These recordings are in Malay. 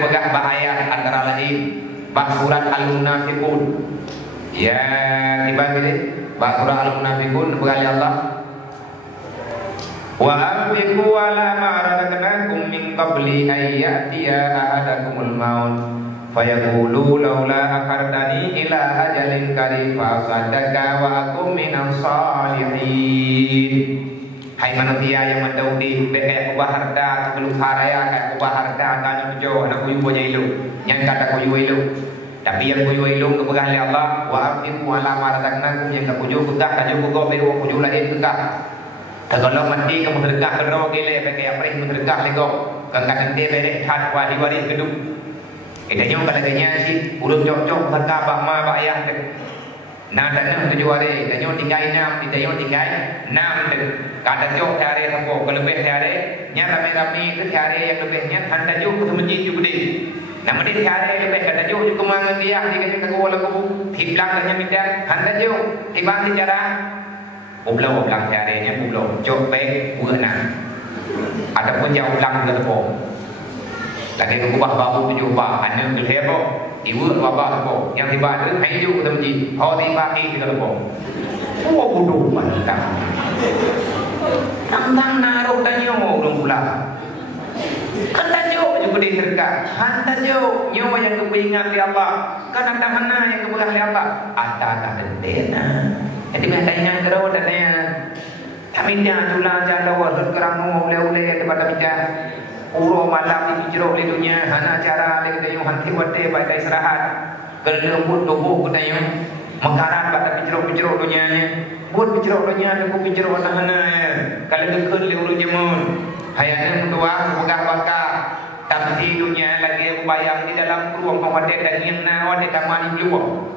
pegah bahaya antara lain bah surat Al-Munafiqun. Ya, tiba gini bah surat Al-Munafiqun berkali Allah. Wa anfiqu ala ma razaqnakum min qabli an ya'tiya ahadakumul maut fayaqulu laula akhartani ila ajalin qarib fa saddaqa wa akum minas salihin. Hai manusia yang mendaudi kayak kubah harta sebelum haraya kayak kubah harta akan menjo anak kuyu punya ilu yang kata kuyu ilu tapi yang kuyu ilu kepegang oleh Allah wa afiqu ala ma razaqnakum yang kuyu pegah kayu kugo beru kuyu lain pegah kalau mati kamu tergah kero gile kayak apa yang tergah lego kan kadang dia bere hat wa diwari gedung idanya kalau kayaknya sih urut jok-jok harta bak ma bak ayah nah dan tujuh hari dan tinggal 6 tinggal 6 kada jauh hari tempo lebih hari nya rame-rame ke hari yang lebihnya hanta jauh ke masjid juga deh nama dia hari lebih kada jauh juga mangan dia di kasih tahu lagu hiblang dan minta hanta jauh tiba sejarah ublau harinya ublau jauh baik buana ada pun jauh ulang ke tempo lagi mengubah bau tujuh bah anda kelihebo ibu bapa tempo yang tiba itu hanya jauh ke masjid oh tiba di tempo oh bodoh wanita tentang naruh tanyo belum pula kata jauh juga diterka hantar jauh nyawa yang kebingat di Allah karena tahana yang kebelah di Allah ada dena jadi biasanya kerau dananya kami dia tulang jala wasul keramu oleh kepada kita uro malam di jeruk di dunia hana cara lagi dayu hanti wate pada istirahat kerlembut tubuh kutanya mengkarat pada jeruk dunianya buat bicara dunia aku bicara hana kalau dekun le ulu jemun hayatnya mentua pegah baka tapi dunia lagi aku bayang di dalam ruang pengwate dan yang na wate damani luang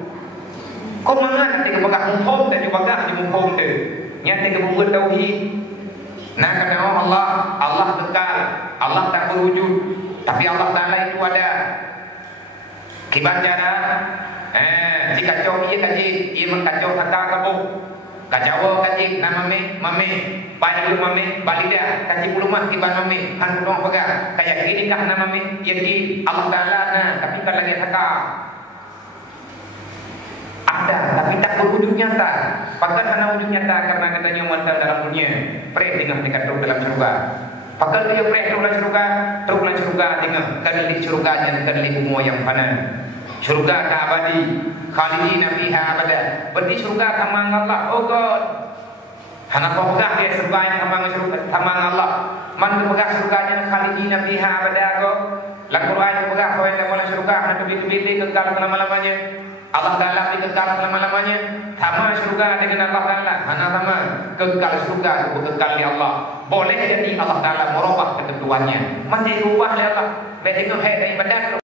kau mangan nanti ke pegah mumpung dan juga di mumpung tu nyata ke buat tauhid nah karena Allah kekal Allah tak berwujud tapi Allah Taala itu ada kibat cara jika jauh ia kaji ia mengkacau kata kamu kacau kaji nama mame pada dulu mame balida kaji pulumah tiba mame han dong pegah kayak gini kah nama mame jadi Allah Taala nah tapi kalau lagi haka ada tapi tak berwujud nyata pakal karena wujud nyata karena katanya mantan dalam dunia pre dengan dekat dalam surga pakal dia pre dalam surga dengan kali surga dan kali umur yang fana surga abadi khalidina fiha abada berarti surga tamang Allah oh God hana pegah dia surga yang tamang Allah man pegah surganya khalidina fiha abada kok lang Quran pegah kau yang dalam surga hana tebi-tebi kekal selama-lamanya Allah Taala kekal selama-lamanya sama surga dengan Allah Taala hana sama kekal surga kekal di Allah boleh jadi Allah Taala merubah ketentuannya masih rubah oleh Allah berarti itu hai ibadat